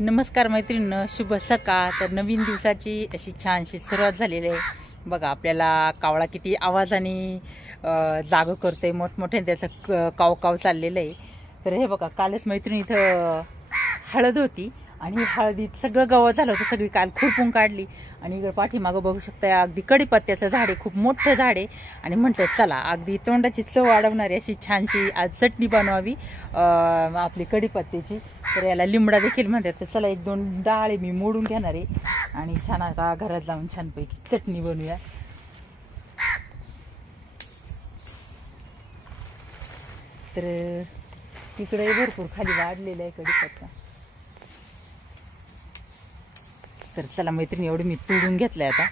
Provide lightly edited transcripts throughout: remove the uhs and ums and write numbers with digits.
नमस्कार मैत्रिणींनो, शुभ सकाळ। तर नवीन दिवसाची अशी छानशी सुरुवात झालेली आहे बघा। आपल्याला कावळा किती आवाजाने जाग करतोय, मोठमोठ्याने त्याचं काव काव चाललेलं आहे। तर हे बघा, कालच मैत्रिणी इथं हळद होती आणि हळदीत सगळं गवत झालं होतं, सगळी काल खुरपून काढली। आणि इकडे पाठीमागं बघू शकता, अगदी कडीपत्त्याचं झाड आहे, खूप मोठं झाड आहे। आणि म्हणतात चला अगदी तोंडाची चव वाढवणारी अशी छानशी आज चटणी बनवावी आपली कडीपत्त्याची। तर याला लिंबडा देखील म्हणतात। तर चला एक दोन डाळे मी मोडून घेणार आहे आणि छान आता घरात जाऊन छानपैकी चटणी बनवूया। तर तिकडे भरपूर खाली वाढलेला आहे कडीपत्ता। तर चला मैत्रिणी, एवढी मी तोडून घेतलंय आता।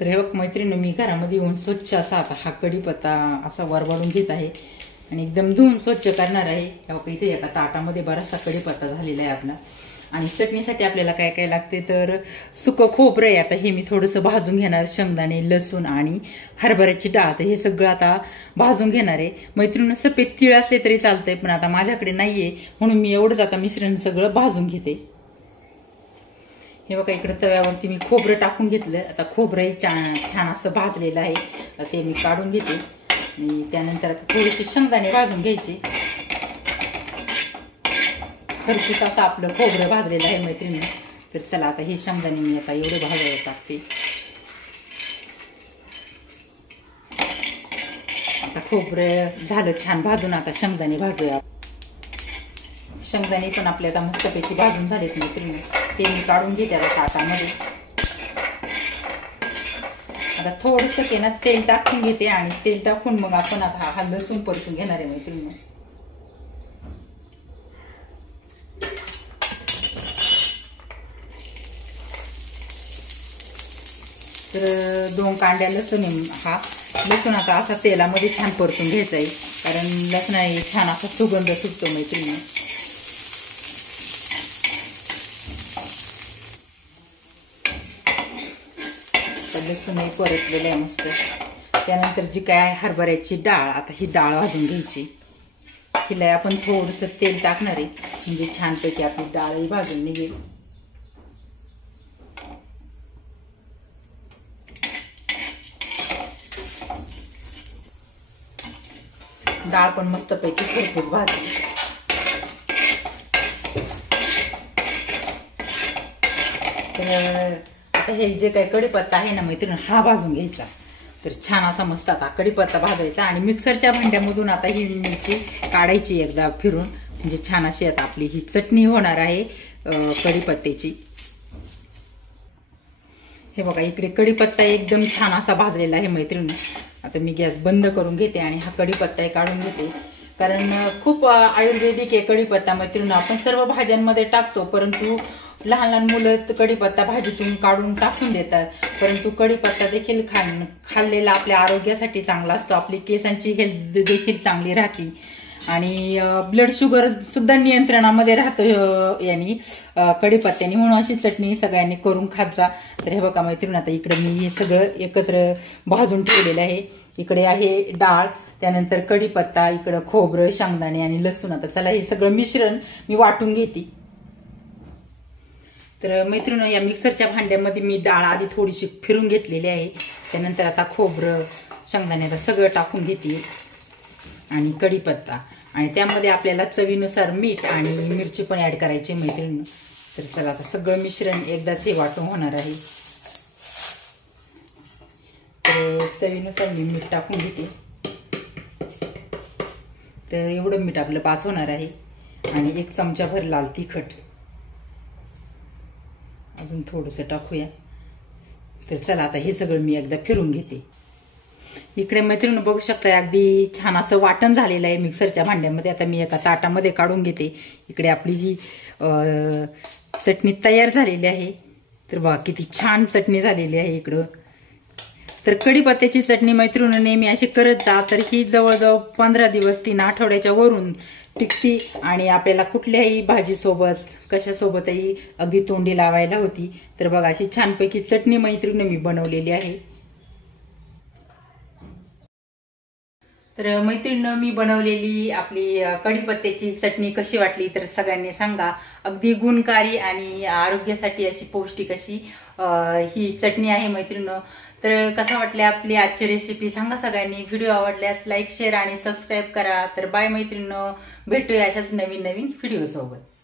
तर हे बघ मैत्रिणी, मी घरामध्ये येऊन स्वच्छ असा आता हा कडीपत्ता असा वरवडून घेत आहे आणि एकदम धुवून स्वच्छ करणार आहे। हे बघ, इथे एका ताटामध्ये बराचसा कडीपत्ता झालेला आहे आपला। आणि चटणीसाठी आपल्याला काय काय लागते तर सुकं खोबरं आहे, आता हे मी थोडंसं भाजून घेणार, शेंगदाणे, लसूण आणि हरभऱ्याची डाळ, तर हे सगळं आता भाजून घेणार आहे। मैत्रिणी सफेद तीळ असले तरी चालतंय, पण आता माझ्याकडे नाहीये म्हणून मी एवढंच आता मिश्रण सगळं भाजून घेते। हे बघा, इकडे तव्यावरती मी खोबरं टाकून घेतलं। आता खोबरंही छान असं भाजलेलं आहे, तर ते मी काढून घेते। आणि त्यानंतर आता थोडेसे शेंगदाणे भाजून घ्यायचे। खरपूस असं आपलं खोबरं भाजलेलं आहे मैत्रिणी। तर चला आता हे शेंगदाणे मी आता एवढे भाजायला टाकते। आता खोबरं झालं छान भाजून, आता शेंगदाणे भाजूया। शेंगदाणे पण आपले आता मस्तपैकी भाजून झालेत मैत्रिणी, ते मी काढून घेते आता ताटामध्ये। आता थोडंसं ना तेल टाकून घेते आणि तेल टाकून मग आपण आता हा लसूण परतून घेणार आहे मैत्रिणी। तर 2 कांड्या लसूण, हा लसूण आता असा तेलामध्ये छान परतून घ्यायचा आहे, कारण लसणाने छान असा सुगंध सुटतो मैत्रिणी। लसूणही परतलेलं आहे मस्त। त्यानंतर जी काय हरभऱ्याची डाळ, आता ही डाळ भाजून घ्यायची। हिला आपण थोडंसं तेल टाकणार आहे, म्हणजे छानपैकी आपली डाळही भाजून निघेल। डाळ पण मस्तपैकी खरपूस भाजली। तर आता हे जे काही कडीपत्ता आहे ना मैत्रिणी, हा भाजून घ्यायचा। तर छान असा मस्त आता कडीपत्ता भाजायचा आणि मिक्सरच्या भांड्यामधून आता ही मिरची काढायची एकदा फिरून, म्हणजे छान अशी आता आपली ही चटणी होणार आहे कडीपत्त्याची। हे बघा, इकडे कडीपत्ता एकदम छान असा भाजलेला आहे मैत्रिणी। आता मी गॅस बंद करून घेते आणि हा कडीपत्ता काढून घेते, कारण खूप आयुर्वेदिक आहे कडीपत्ता मैत्रिणी। आपण सर्व भाज्यांमध्ये टाकतो, परंतु लहान लहान मुलं कडीपत्ता भाजीतून काढून टाकून देतात, परंतु कडीपत्ता देखील खाल्लेला आपल्या आरोग्यासाठी चांगला असतो, आपली केसांची हेल्थ देखील चांगली राहते आणि ब्लड शुगर सुद्धा नियंत्रणामध्ये राहतं यांनी कडीपत्त्याने। म्हणून अशी चटणी सगळ्यांनी करून खात जा। तर हे बघा मैत्रिणी, आता इकडे मी हे सगळं एकत्र भाजून ठेवलेलं आहे। इकडे आहे डाळ, त्यानंतर कडीपत्ता, इकडं खोबरं, शेंगदाणे आणि लसूण। आता चला हे सगळं मिश्रण मी वाटून घेते। तर मैत्रिणी, या मिक्सरच्या भांड्यामध्ये मी डाळ आधी थोडीशी फिरून घेतलेली आहे। त्यानंतर आता खोबरं, शेंगदाणे आता सगळं टाकून घेते आणि कडीपत्ता, आणि त्यामध्ये आपल्याला चवीनुसार मीठ आणि मिरची पण ऍड करायची मैत्रिणी। तर चला आता सगळं मिश्रण एकदाच हे वाटून होणार आहे। तर चवीनुसार मी मीठ टाकून घेते। तर एवढं मीठ आपलं पास होणार आहे आणि 1 चमचाभर लाल तिखट अजून थोडंसं टाकूया। तर चला आता हे सगळं मी एकदा फिरून घेते। इकडे मैत्रिणी बघू शकता, अगदी छान असं वाटण झालेलं आहे मिक्सरच्या भांड्यामध्ये। आता मी एका ताटामध्ये काढून घेते। इकडे आपली जी चटणी तयार झालेली आहे, तर बघा किती छान चटणी झालेली आहे इकडं। तर कडीपत्त्याची चटणी मैत्रिणी नेहमी अशी करत जा, तर ही जवळजवळ 15 दिवस 3 आठवड्याच्या वरून टिकती आणि आपल्याला कुठल्याही भाजीसोबत कशासोबतही अगदी तोंडी लावायला होती। तर बघा अशी छानपैकी चटणी मैत्रिणी मी बनवलेली आहे। तर मैत्रिणींनो, मी बनवलेली आपली कढीपत्त्याची चटणी कशी वाटली तर सगळ्यांनी सांगा. अगदी गुणकारी आणि आरोग्यासाठी अशी पौष्टिक अशी ही चटणी आहे मैत्रिणींनो. तर कसं वाटले आपली आजची रेसिपी सांगा सगळ्यांनी. व्हिडिओ आवडल्यास लाईक शेअर आणि सबस्क्राईब करा. तर बाय मैत्रिणींनो, भेटूया अशाच नवीन नवीन व्हिडिओ सोबत.